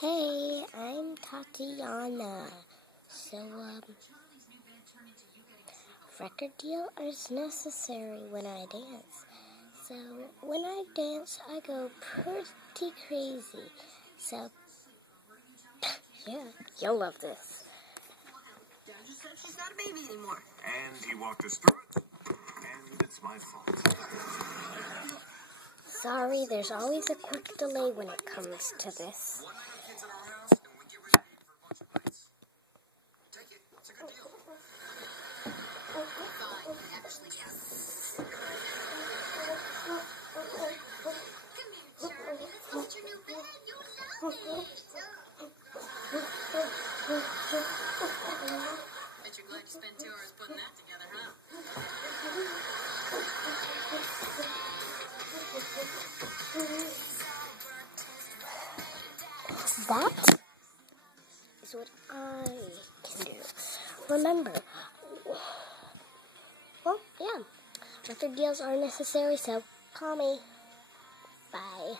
Hey, I'm Tatiana. So, record deal is necessary when I dance. So, when I dance, I go pretty crazy. So, yeah, you'll love this. Dad just said she's not a baby anymore. And he walked us through it. And it's my fault. Sorry, there's always a quick delay when it comes to this. One night kids at our house, and we get ready to eat for a bunch of bites. Take it. It's a good deal. Actually, yes. Come here, Charlie. Let's get your new bed. You'll love it. Bet you're glad you spent 2 hours putting that together, huh? That is what I can do. Remember, well, yeah, record deals are necessary, so call me. Bye.